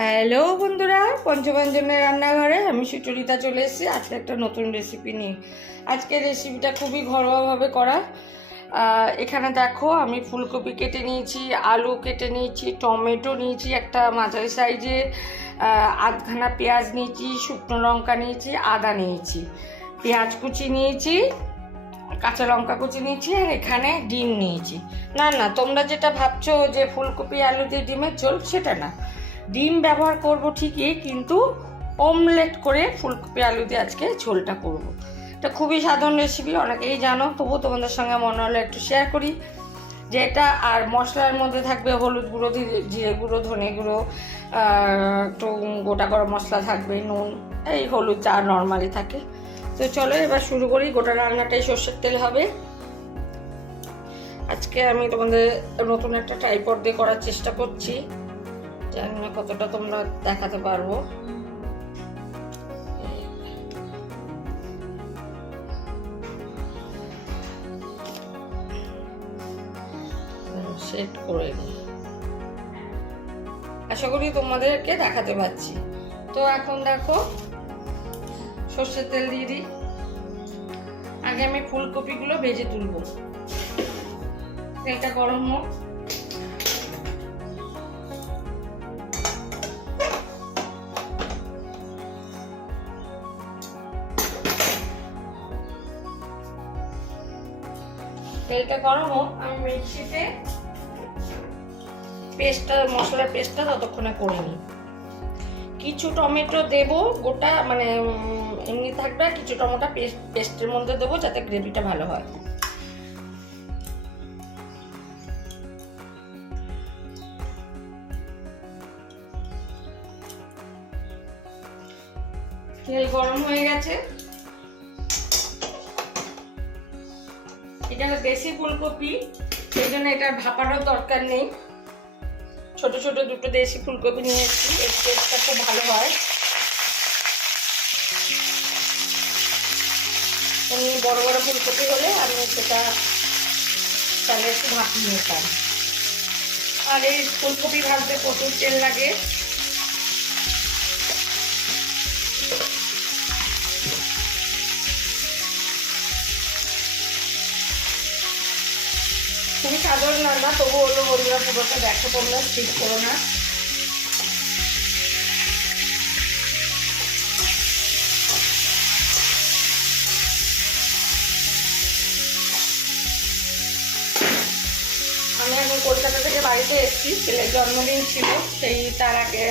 Hello বন্ধুরা পঞ্চমঞ্জনের রান্নাঘরে আমি সুচরিতা চলে এসেছি। আজকে একটা নতুন রেসিপি নিয়ে। আজকে রেসিপিটা খুবই ঘরোয়াভাবে করা। এখানে দেখো, আমি ফুলকপি কেটে নিয়েছি, আলু কেটে নিয়েছি, টমেটো নিয়েছি একটা মাঝারি সাইজে আধখানা পেঁয়াজ নিয়েছি, শুকনো লঙ্কা নিয়েছি, আদা নিয়েছি, পেঁয়াজ কুচি নিয়েছি, কাঁচা লঙ্কা কুচি নিয়েছি, আর এখানে ডিম নিয়েছি। না না, তোমরা যেটা ভাবছ যে ফুলকপি, আলু দিয়ে ডিমের ঝোল, সেটা না। ডিম ব্যবহার করব ঠিকই, কিন্তু অমলেট করে ফুলকপি আলু দিয়ে আজকে ঝোলটা করব। এটা খুবই সাধারণ রেসিপি অনেকেই জানো, তবুও তোমাদের সঙ্গে মনে হলে একটু শেয়ার করি। যে এটা আর মশলার মধ্যে থাকবে হলুদ গুঁড়ো জিরে গুঁড়ো, ধনে গুঁড়ো একটু গোটা গরম মশলা থাকবে, নুন, এই হলুদ যা নর্মালি থাকে। তো চলো এবার শুরু করি, গোটা রান্নাটাই সর্ষের তেল হবে। আজকে আমি তোমাদের নতুন একটা ট্রাইপড দিয়ে করার চেষ্টা করছি। জানি না কতটা তোমরা দেখাতে পারব। সেট করে নিই আশা করি তোমাদেরকে দেখাতে পাচ্ছি। তো এখন দেখো, সর্ষের তেল দিয়ে দিই। আগে আমি ফুলকপিগুলো ভেজে তুলবো। তেলটা গরম হোক। তেলটা গরম হোক, আমি মিক্সিতে পেস্টটা, মশলার পেস্টটা ততক্ষণে করে নিই। কিছু টমেটো দেবো, গোটা মানে এমনি থাকবে, আর কিছু টমেটো পেস্ট, পেস্টের মধ্যে দেবো যাতে গ্রেভিটা ভালো হয়। তেল গরম হয়ে গেছে। এটা দেশি ফুলকপি, সেই জন্য এটার ভাপারও দরকার নেই। ছোট ছোট দুটো দেশি ফুলকপি নিয়ে এসেছি এর টেস্টটা খুব ভালো হয়। এমনি বড় বড় ফুলকপি হলে আমি সেটা তাহলে একটু ভাপিয়ে নিতাম। আর এই ফুলকপি ভাজতে প্রচুর তেল লাগে। খুবই সাধারণ রান্না তবু হলো বন্ধুরা পুরোটা দেখো তোমরা স্কিপ করো না। আমি এখন কলকাতা থেকে বাড়িতে এসেছি, ছেলের জন্মদিন ছিল, সেই তার আগে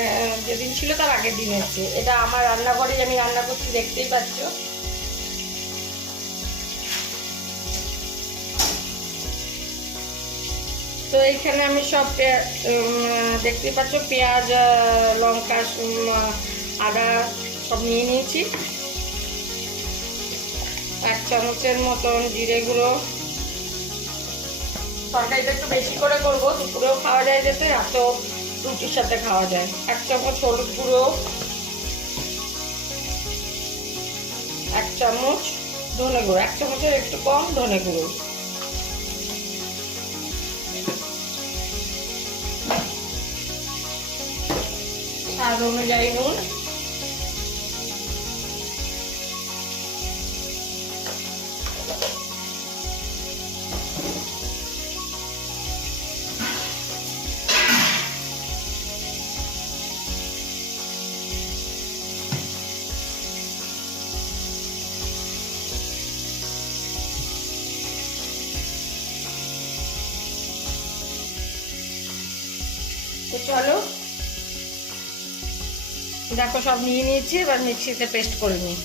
যেদিন ছিল তার আগের দিন এসেছে এটা আমার রান্নাঘরেই আমি রান্না করছি, দেখতেই পাচ্ছ। তো এইখানে আমি সব দেখতেই পাচ্ছ, পেঁয়াজ লঙ্কা আদা সব নিয়ে নিয়েছি। এক চামচের মতন জিরে গুঁড়ো। তরকারিটা একটু বেশি করে করব, দুপুরেও খাওয়া যায় যেতে, রাতেও রুটির সাথে খাওয়া যায়। এক চামচ হলুদ গুঁড়ো, এক চামচ ধনে গুঁড়ো, এক চামচের একটু কম ধনে গুঁড়ো। স্বাদ অনুযায়ী নুন চলো দেখো সব নিয়ে নিয়েছি এবার মিক্সিতে পেস্ট করে নিই।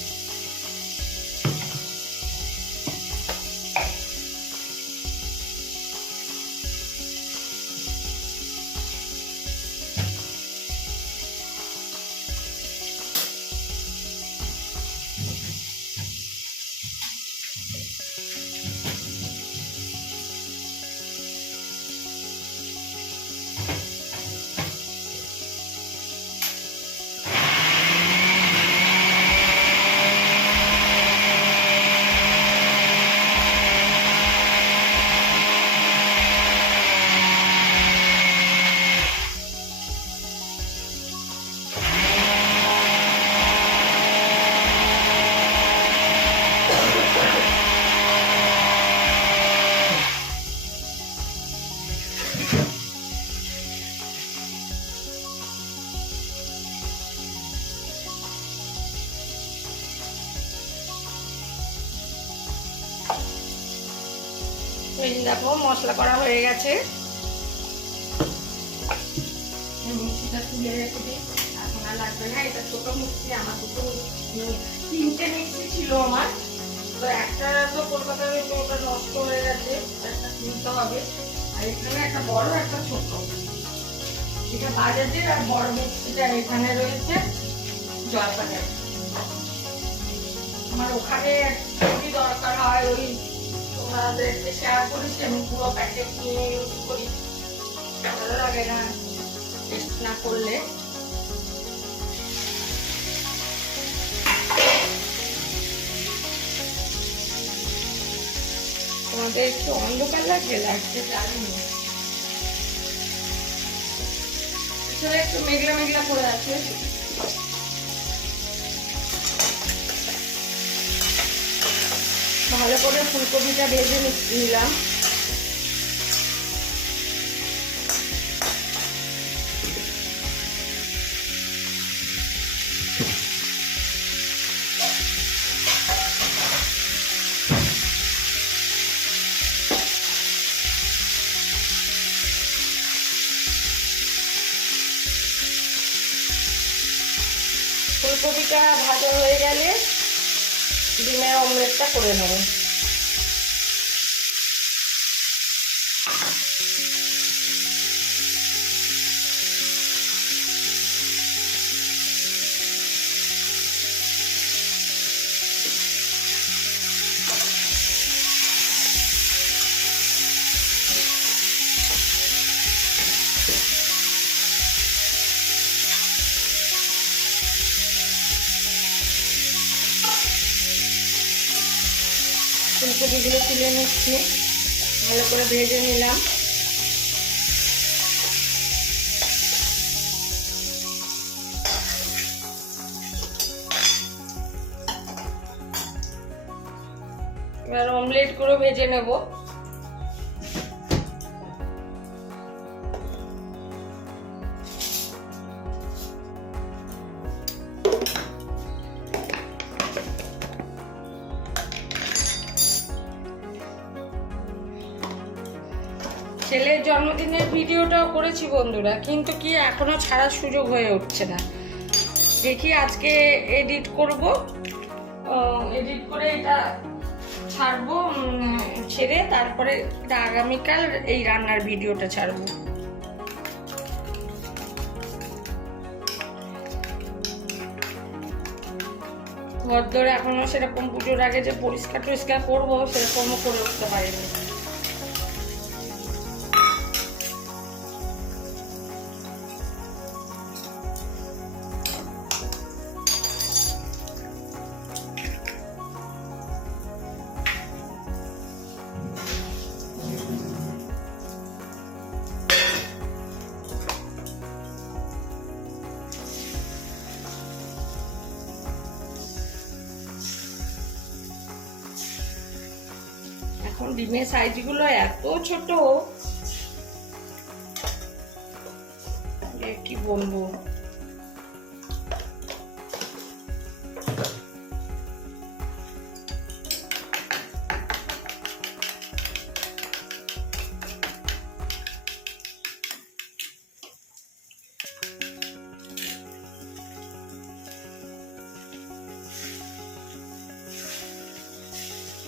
দেখো, মশলা করা হয়ে গেছে। মিক্সিটা আমার তিনটে ছিল আমার। তো একটা তো নষ্ট হয়ে গেছে, একটা হবে। আর এখানে একটা বড়, একটা আর বড় এখানে রয়েছে আমার ওখানে যদি দরকার হয়, ওই তোমাদেরকে শেয়ার করিস আমি পুরো প্যাকেট নিয়ে ইউজ করি। ভালো লাগে না। টেস্ট না করলে। তোমাদের একটু অন্ধকার লাগছে লাগছে জানি একটু মেঘলা মেঘলা করে আছে। ভালো করে ফুলকপিটা ভেজে নিলাম। অমলেটটা করে নেব। ফুলকপিগুলো তুলে নিচ্ছি। ভালো করে ভেজে নিলাম। এবার অমলেট ভেজে নেব। ছেলের জন্মদিনের ভিডিওটাও করেছি বন্ধুরা, কিন্তু কি এখনও ছাড়ার সুযোগ হয়ে উঠছে না। দেখি আজকে এডিট করব। এডিট করে এটা ছাড়বো ছেড়ে তারপরে আগামীকাল এই রান্নার ভিডিওটা ছাড়বো। ঘর ধরে এখনও সেরকম পুজোর আগে যে পরিষ্কার টরিষ্কার করব, সেরকমও করে উঠতে পারিনি। ডিমের সাইজগুলো এত ছোট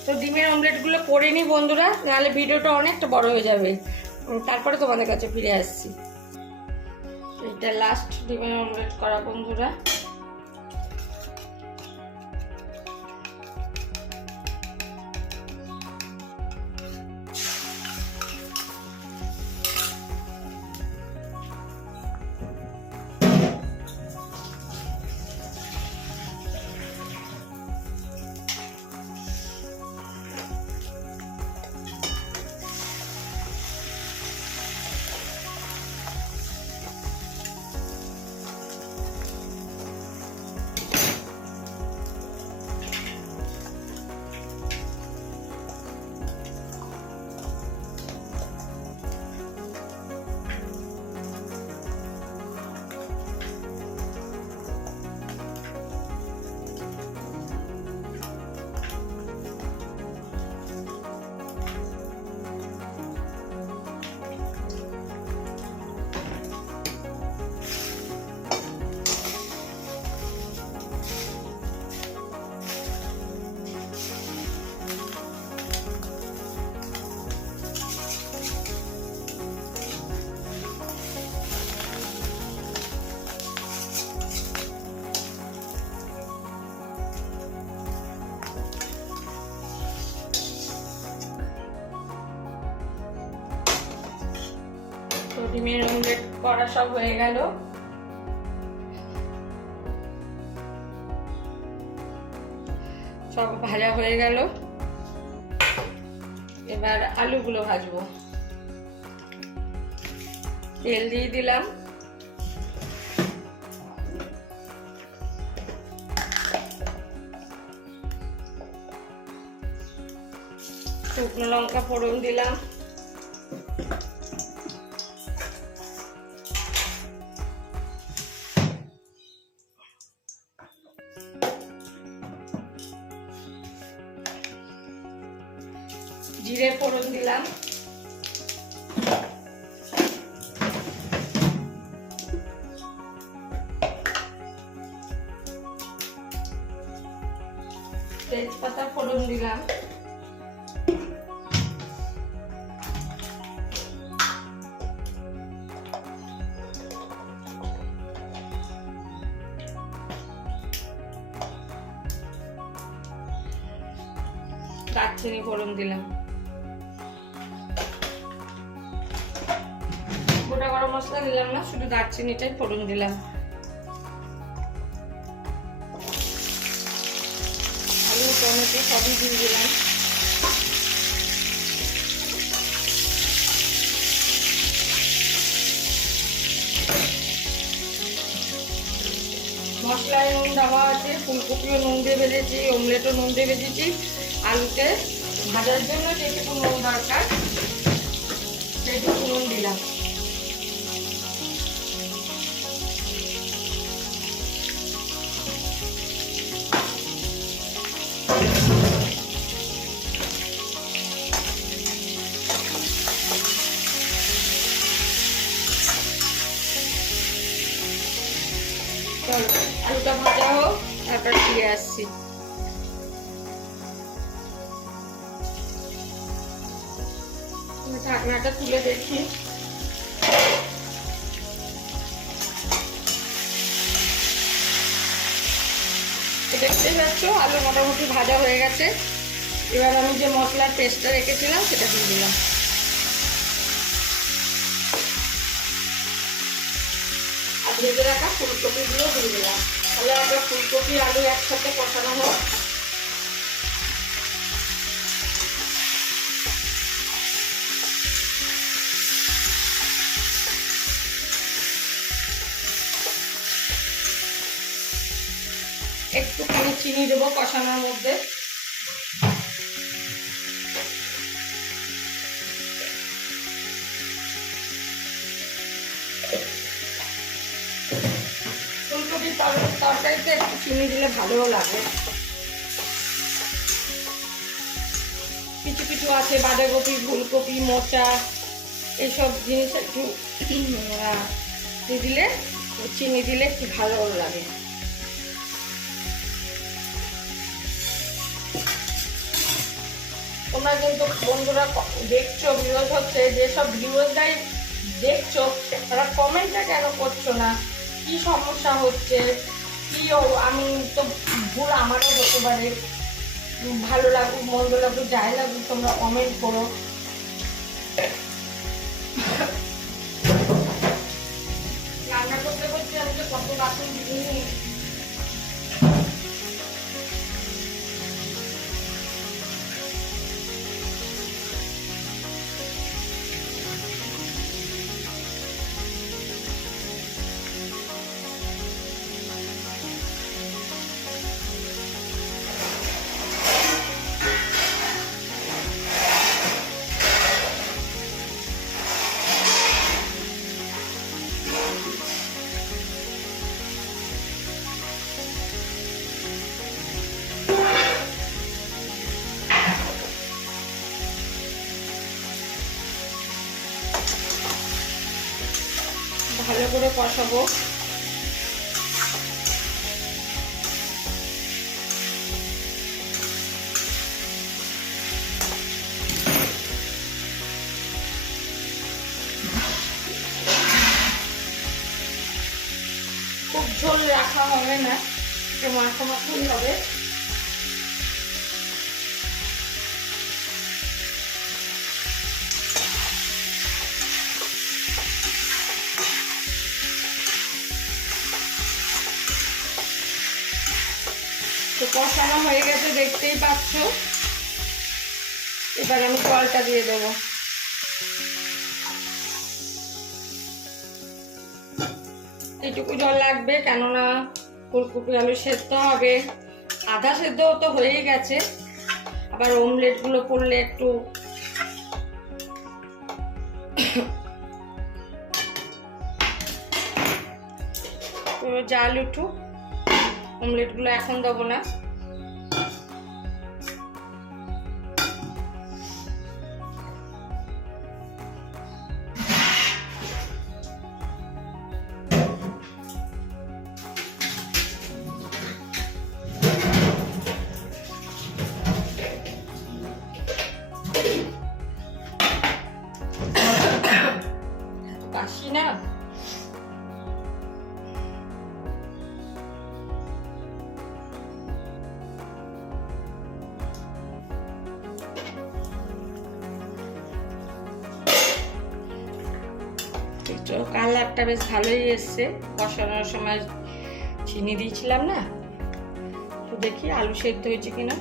তো ডিমের অমলেটগুলো করে নিই বন্ধুরা, নাহলে ভিডিওটা অনেকটা বড় হয়ে যাবে। তারপরে তোমাদের কাছে ফিরে আসছি। এটা লাস্ট ডিমের অমলেট করা বন্ধুরা। করা সব হয়ে গেল। সব ভাজা হয়ে গেল। এবার আলুগুলো ভাজবো। তেল দিয়ে দিলাম। শুকনো লঙ্কা ফোড়ন দিলাম। তেজপাতা ফোড়ন দিলাম। দারচিনি ফোড়ন দিলাম। গোটা গরম মশলা দিলাম না, শুধু দারচিনিটাই ফোড়ন দিলাম। টমেটো সবই দিয়ে দিলাম। মশলায় নুন দেওয়া আছে, ফুলকপিও নুন দিয়ে ভেজেছি অমলেটও নুন দিয়ে ভেজেছি। আলুতে ভাজার জন্য যেটুকু নুন দরকার, সেটুকু নুন দিলাম। আসছি ঢাকনাটা তুলে দেখি। দেখতে পাচ্ছ, আলু মোটামুটি ভাজা হয়ে গেছে। এবার আমি যে মশলার পেস্টটা রেখেছিলাম, সেটা দিয়ে দিলাম। আর ভেজে রাখা ফুলকপিগুলো দিয়ে দিলাম। তাহলে আমরা ফুলকপি আলু একসাথে কষানো হোক। একটুখানি চিনি দেবো কষানোর মধ্যে। চিনি দিলে ভালোও লাগে। কিছু কিছু আছে, বাঁধাকপি, ফুলকপি, মোচা এইসব জিনিস একটু দিলে, চিনি দিলে একটু ভালো লাগে। তোমরা কিন্তু বন্ধুরা দেখছ ভিউজ হচ্ছে, যেসব ভিউজরাই দেখছ, তারা কমেন্টটা কেন করছ না? কি সমস্যা হচ্ছে? ও- আমি তো ভুল আমারও হতে পারে ভালো লাগুক, মন্দ লাগুক, যাই লাগুক, তোমরা কমেন্ট করো। রান্না করতে করতে আমি তো কত বাসন দিই ভালো করে কষাবো। খুব ঝোল রাখা হবে না একটু মাখো মাখোই হবে। কষানো হয়ে গেছে, দেখতেই পাচ্ছ। এবার আমি জলটা দিয়ে দেবো। এইটুকু জল লাগবে, কেননা ফুলকপি আলু সেদ্ধ হবে। আধা সেদ্ধ তো হয়েই গেছে। আবার অমলেটগুলো করলে একটু জাল উঠুক। অমলেটগুলো এখন দেবো না। একটু কালারটা বেশ ভালোই এসছে। বসানোর সময় চিনি দিয়েছিলাম না? তো দেখি আলু সেদ্ধ হয়েছে কিনা।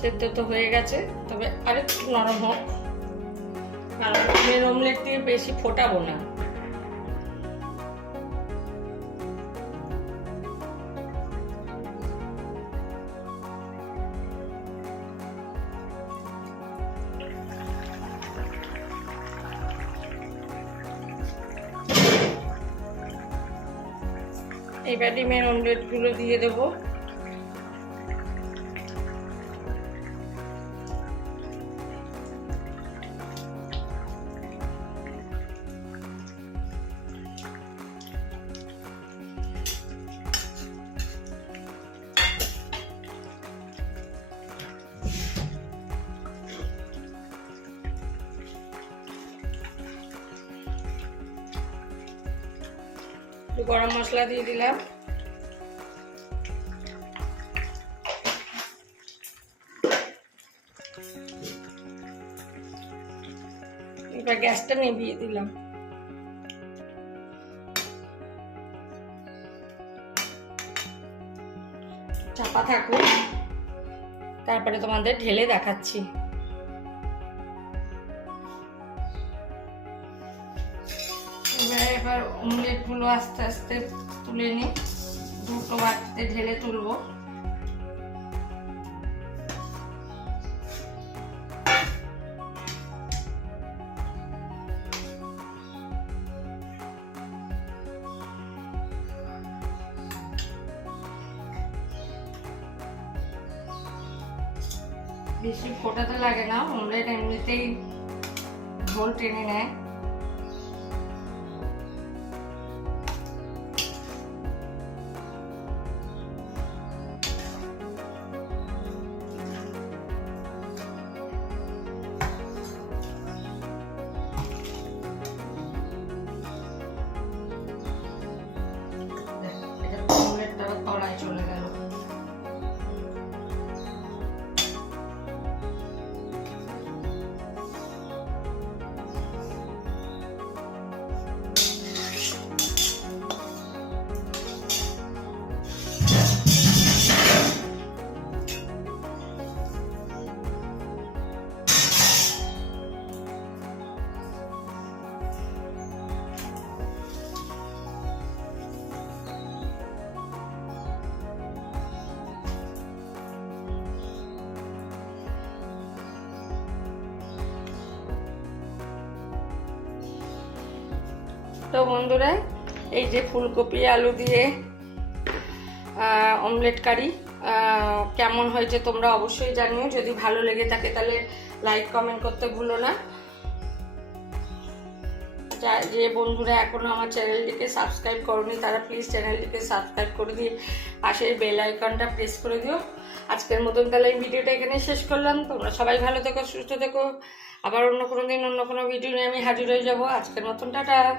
সেদ্ধ তো হয়ে গেছে, তবে আরেকটু নরম হোক। কারণ অমলেট দিয়ে বেশি ফোটাবো না। এবার ডিমের অমলেটগুলো দিয়ে দেবো। একটু গরম মশলা দিয়ে দিলাম। এবার গ্যাসটা নিভিয়ে দিলাম। চাপা থাকুক। তারপরে তোমাদের ঢেলে দেখাচ্ছি। অমলেটগুলো আস্তে আস্তে, তুলে নিই দুটো বাটিতে ঢেলে তুলবো। বেশি ফোটাতে লাগে না অমলেট এমনিতেই ঝোল টেনে নেয়। তো বন্ধুরা, এই যে ফুলকপি, আলু দিয়ে অমলেট কারি কেমন হয়েছে তোমরা অবশ্যই জানিও। যদি ভালো লেগে থাকে তাহলে লাইক কমেন্ট করতে ভুলো না। যা- বন্ধুরা এখনও আমার চ্যানেলটিকে সাবস্ক্রাইব করনি, তারা প্লিজ চ্যানেলটিকে সাবস্ক্রাইব করে দিয়ে পাশের বেল আইকনটা প্রেস করে দিও। আজকের মতন তাহলে এই ভিডিওটা এখানে শেষ করলাম। তোমরা সবাই ভালো থেকো, সুস্থ থেকো। আবার অন্য কোনো দিন, অন্য কোনো ভিডিও নিয়ে আমি হাজির হয়ে যাব। আজকের মতন, টাটা।